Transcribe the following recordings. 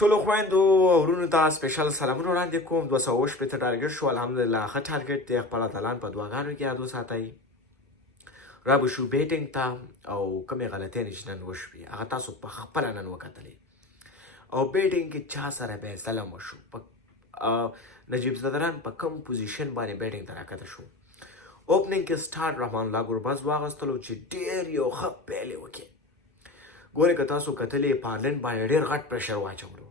ټولو خویندو او ورونو ته سپیشل سلامونه وړاندې کوم 200 ټارګټ شو الحمدلله ښه ټارګټ دی خپل تعالی په دعاګانو کې یاد وساتئ را به شو بیټینګ ته او کومې غلطۍ چې نن وشوې هغه تاسو په خپله نن وکتلې او بیټینګ کې چا سره فیصله وشو نجیب زدران په کوم پوزیشن باندې بیټینګ ته راکته شو اوپننګ کې سټارټ رحمان الله ګربز واغستلو چې ډېر یو ښه پیل یې وکړي ګورې که تاسو کتلې پارلنټ باندې ډېر غټ پریشر واچولو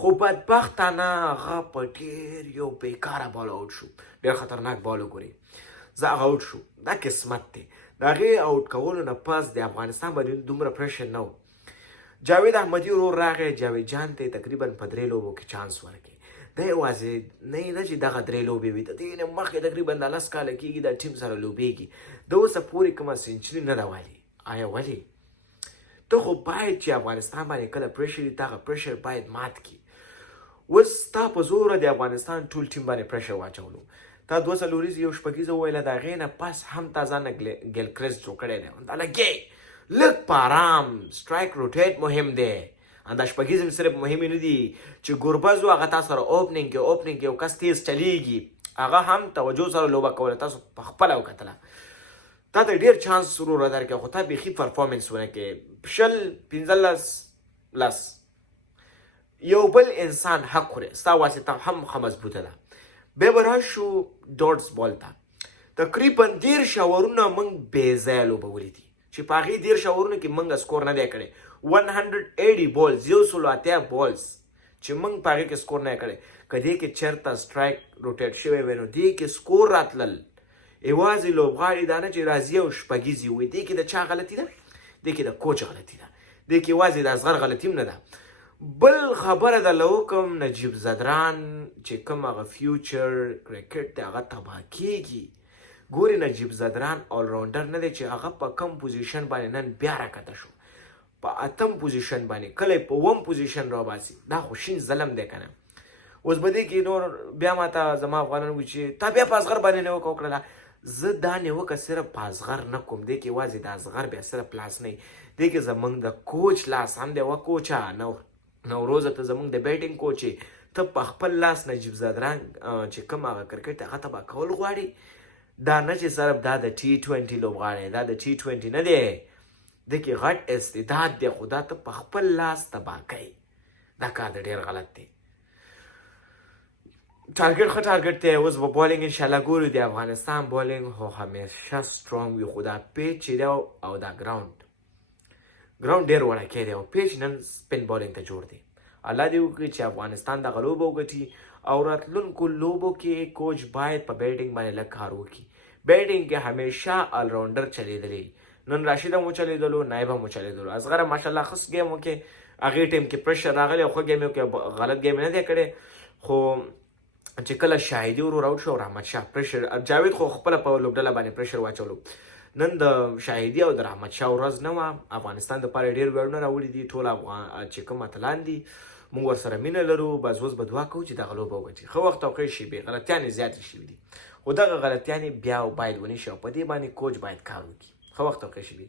خو بدبختانه هغه په ډېر یو بیکاره بال آوټ شو ډېر خطرناک بال وګورئ زه هغه آوټ شو دا قسمت دی د هغې آوټ کولو نه پس د افغانستان باندې دومره پریشر نه و جاوید احمدي ورور راغی جاوید جان ته تقریبا په 3 لوبو کې چانس ورکړي دا یوازې نه چې دغه 3 لوبې وي د دې نه مخکې تقریبا د 10 کاله کېږي دا ټیم سره لوبېږي د اوسه پورې کومه سینچري نه ده والي آیا ولې ته خو باید چې افغانستان باندې کله پریشر وي دغه پریشر باید مات کړي اوس ستا په زوره د افغانستان ټول ټیم باندې پریشر واچولو تا 2 څلوریزه یو شپږیزه وویله د هغې نه پس هم تا ځانه ګیلکریس جوړ کړی دی دا لګې لږ په ارام سټرایک روټیټ مهم دی دا شپږیزم صرف مهمې نه دي چې ګوربز و هغه تا سره اوپننګ کې یو کس تیز چلیږي هغه هم توجه سره لوبه کوله تاسو په خپله وکتله تا ته ډېر چانس وروره درکړی خو تا بیخي پرفارمنس ونه کړې 15 یو بل انسان حق خوري ستا واسطه هم ښه مضبوطه ده بیا به راشو ډاټس بال ته تقریبا 13 اورونه موږ بېځایه لوبولي دي چې په هغې 13 اورونو کې موږ سکور نه دی کړی 180 بالز 180 بالز چې موږ په هغې کې سکور نه دی کړی که دې کې چېرته سټرایک روټیټ شوی وی نو دې کې سکور راتلل یوازې لوبغاړي دا نه چې راځي او شپږیزې وي دې کې د چا غلطي ده دې کې د کوچ غلطي ده دې کې یوازې د اصغر غلطي هم نه ده بل خبره د لوکم نجیب زدران چې کوم هغه فیوچر کرکټ دی هغه تباه کېږي ګورې نجیب زدران آلراونډر نه دی چې هغه په کم پوزیشن باندې نن بیا راکته شو په 8م پوزیشن باندې کله په 1 پوزیشن راباسي دا خو شین ظلم دی که نه اوس به دې کې نور بیا ماته زما افغانان وایي چې تا بیا په اصغر باندې نیوکه وکړله زه دا نیوکه صرف په اصغر نه کوم دې کې یوازې د اصغر بیا صرف لاس نه دې کې زموږ د کوچ لاس هم دی کوچه نوروزه ته زموږ د بیټینګ کوچ ته په خپل لاس نجیب زدران چې کوم هغه کرکټ هغه تباه کول غواړي دا نه چې صرف دا د T20 لوبغاړی دا د T20 نه دی دې کې غټ استعداد دی خو دا ته په خپل لاس تباه کوي دا کار د ډېر غلط دی ټارګټ ښه ټارګټ دی اوس به بالینګ انشاءالله ګورو د افغانستان بالینګ خو همیشه سټرانګ وي خو دا پیچ چې دی او دا ګراوند ډېر وړکی دی او پیچ نن سپین بالینګ ته جوړ دی الله دې وکړي چې افغانستان دغه لوبه وګټي او راتلونکو لوبو کې کوچ باید په بیټینګ باندې لږ کار وکړي بیټینګ کې همیشه آلراونډر چلیدلی نن راشد هم وچلیدلو نایب هم وچلیدلو اصغر ماشاءالله ښه ګیم وکړي هغې ټیم کې پریشر راغلی او ښه ګیم یې وکړي غلط ګیم نه دی کړی خو چې کله شاهدي ورور آوټ شو او رحمت شاه پریشر جاوید خو خپله په لوبډله باندې پریشر واچولو نن د شاهدي او د رحمت شاه ورځ نه وه افغانستان دپاره ډېر ویاړونه راوړي دي ټول چې کوم اتلان دي موږ ورسره مینه لرو بس اوس به دعا کوو چې دغه لوبه وګټي ښه وخت او ښې شیبې غلطیانې زیاتې شوي دي خو دغه غلطیانې بیا باید ونه شي او په دې باندې کوچ باید کار وکړي ښه وخت او ښې شیبې